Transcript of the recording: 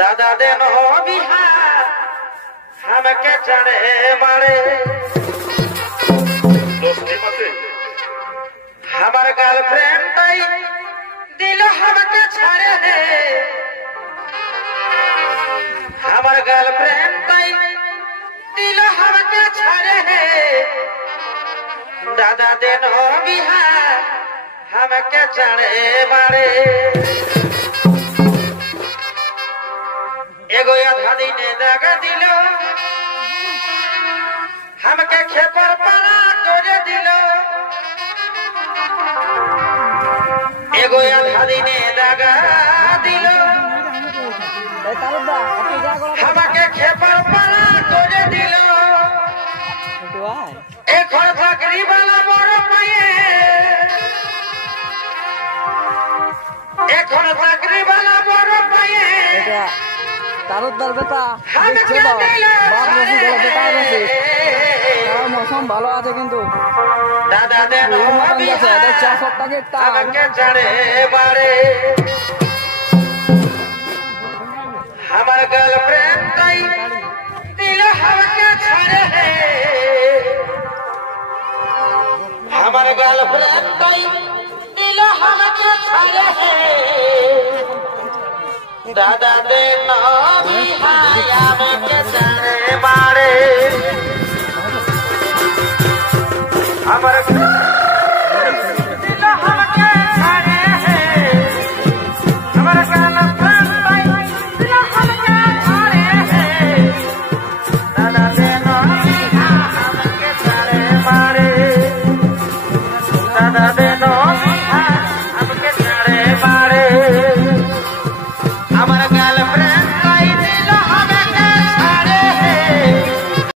दादा दिन हो बिहार हमके चढ़े मारे हमार गर्लफ्रेंड दिल हमके छाड़े है हमार गर्लफ्रेंड दिल हमके छाड़े है दादा दिन हो बिहार हमके चढ़े मारे एगो आधा दिन दगा दिलो हमके खेपर पड़ा करे दिलो एगो आधा दिन दगा दिलो हमके खेपर पड़ा करे दिलो এখন চাকরি वाला বড় পায়ে এখন চাকরি वाला বড় পায়ে তারুদার বেটা দেখছে তো বাপ রসি গেল বেটা রসি আর মৌসুম ভালো আছে কিন্তু দাদা দেন মতন গেছে দেখছে সবটাকে আমাকে চড়ে মারে আমার গার্লফ্রেন্ড তাই দিল আমাকে ছাড়ে হে আমার গার্লফ্রেন্ড তাই দিল আমাকে ছাড়ে হে दादा दिन बिहार हमके चढ़े मारे हमर